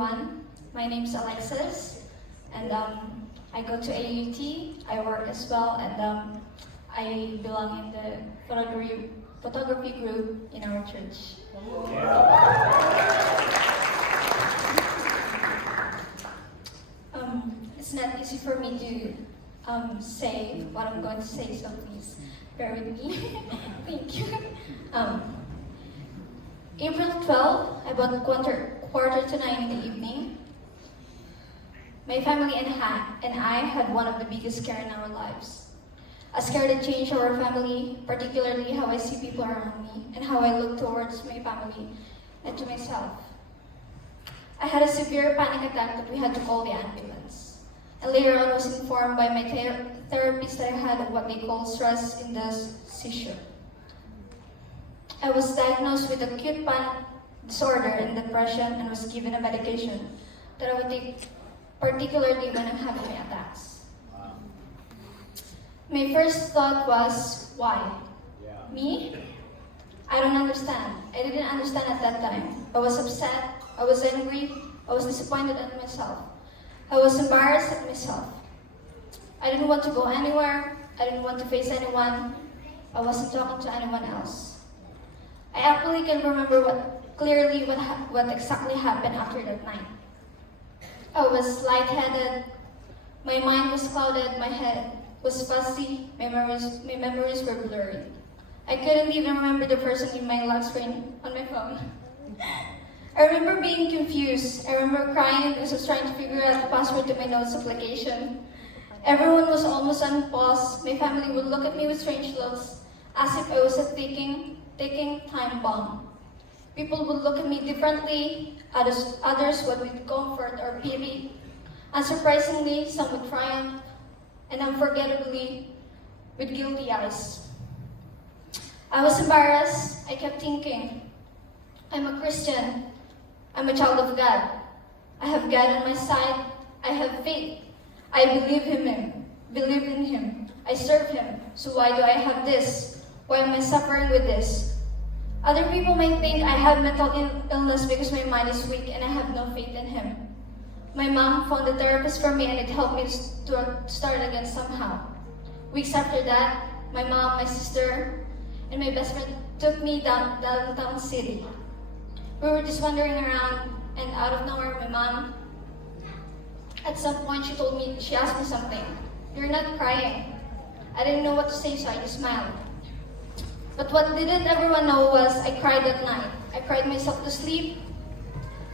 everyone. My name is Alexis, and I go to AUT. I work as well, and I belong in the photography group in our church. It's not easy for me to say what I'm going to say, so please bear with me. Thank you. April 12, about quarter to 9 in the evening, my family and I had one of the biggest scare in our lives. A scare that changed our family, particularly how I see people around me and how I look towards my family and to myself. I had a severe panic attack that we had to call the ambulance. And later on was informed by my therapist that I had what they call stress-induced seizure. I was diagnosed with acute panic disorder and depression and was given a medication that I would take particularly when I'm having my attacks. My first thought was, why? Me? I don't understand. I didn't understand at that time. I was upset, I was angry, I was disappointed at myself. I was embarrassed at myself. I didn't want to go anywhere, I didn't want to face anyone, I wasn't talking to anyone else. I actually can remember what exactly happened after that night. I was lightheaded, my mind was clouded, my head was fuzzy, my memories were blurry. I couldn't even remember the person in my lock screen on my phone. I remember being confused. I remember crying because I was trying to figure out the password to my notes application. Everyone was almost on pause. My family would look at me with strange looks, as if I was a ticking time bomb. People would look at me differently, others would with comfort or pity. Unsurprisingly, some would triumph, and unforgettably, with guilty eyes. I was embarrassed. I kept thinking, I'm a Christian. I'm a child of God. I have God on my side. I have faith. I believe in Him. I serve Him. So why do I have this? Why am I suffering with this? Other people may think I have mental illness because my mind is weak and I have no faith in Him. My mom found a therapist for me and it helped me to start again somehow. Weeks after that, my mom, my sister, and my best friend took me downtown city. We were just wandering around and out of nowhere my mom, at some point she asked me something. You're not crying. I didn't know what to say, so I just smiled. But what didn't everyone know was I cried that night. I cried myself to sleep.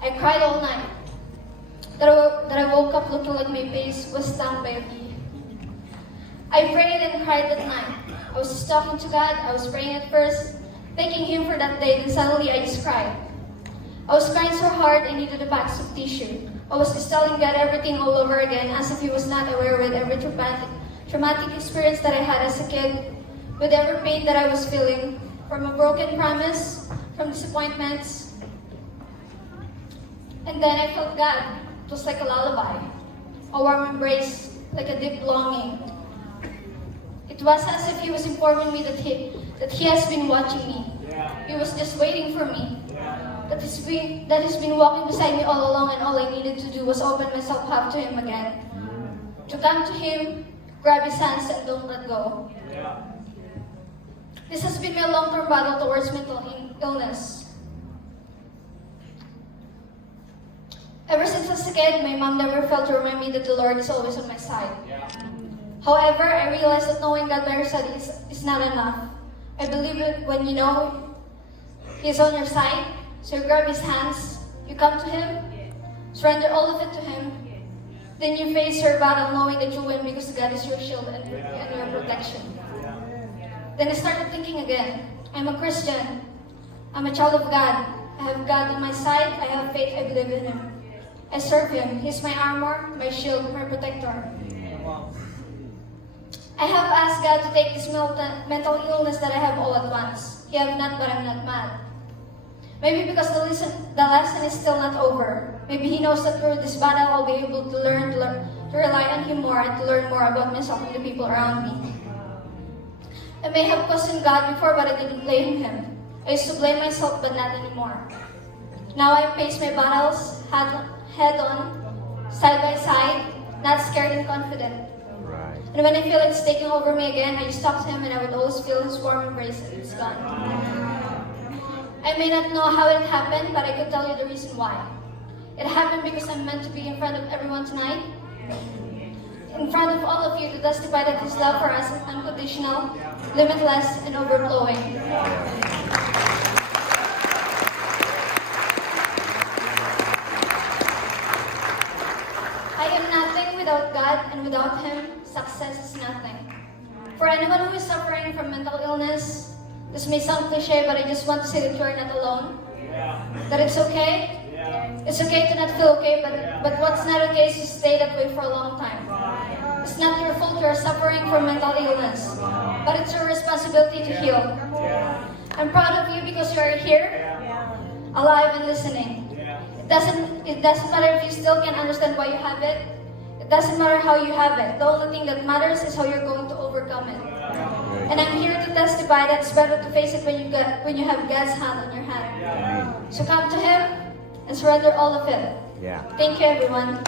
I cried all night. That I woke up looking like my face was stung by a bee. I prayed and cried that night. I was just talking to God. I was praying at first, thanking Him for that day, then suddenly I just cried. I was crying so hard I needed a box of tissue. I was just telling God everything all over again as if He was not aware with every traumatic experience that I had as a kid, with every pain that I was feeling, from a broken promise, from disappointments. And then I felt God. It was like a lullaby, a warm embrace, like a deep longing. It was as if He was informing me that He has been watching me. He was just waiting for me. That He's been walking beside me all along, and all I needed to do was open myself up to Him again. To come to Him, grab His hands, and don't let go. This has been my long-term battle towards mental illness. Ever since I was a kid, my mom never failed to remind me that the Lord is always on my side. However, I realized that knowing God by your side is not enough. I believe it when you know He's on your side, so you grab His hands, you come to Him, surrender all of it to Him, then you face your battle knowing that you win because God is your shield and your protection. Then I started thinking again, I'm a Christian, I'm a child of God, I have God on my side, I have faith, I believe in Him. I serve Him, He's my armor, my shield, my protector. I have asked God to take this mental illness that I have all at once. He have not, but I'm not mad. Maybe because the lesson is still not over. Maybe He knows that through this battle I'll be able to learn to rely on Him more and to learn more about myself and the people around me. I may have questioned God before, but I didn't blame Him. I used to blame myself, but not anymore. Now I face my battles head on, side by side, not scared and confident. Right. And when I feel it's taking over me again, I just talk to him and I would always feel his warm embrace and it's gone. I may not know how it happened, but I could tell you the reason why. It happened because I'm meant to be in front of everyone tonight, in front of all of you to testify that His love for us is unconditional, limitless, and overflowing. I am nothing without God, and without Him, success is nothing. For anyone who is suffering from mental illness, this may sound cliche, but I just want to say that you are not alone. That it's okay. It's okay to not feel okay, but what's not okay is to stay that way for a long time. It's not your fault you are suffering from mental illness, but it's your responsibility to heal. I'm proud of you because you are here, alive and listening. It doesn't matter if you still can't understand why you have it. It doesn't matter how you have it. The only thing that matters is how you're going to overcome it. And I'm here to testify that it's better to face it when you have God's hand on your hand. So come to Him and surrender all of it. Yeah. Thank you, everyone.